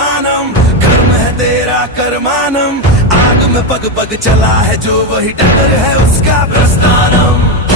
कर्मानम, कर्म है तेरा कर्मानम, आग में पग पग चला है जो वही डगर है उसका प्रस्थानम।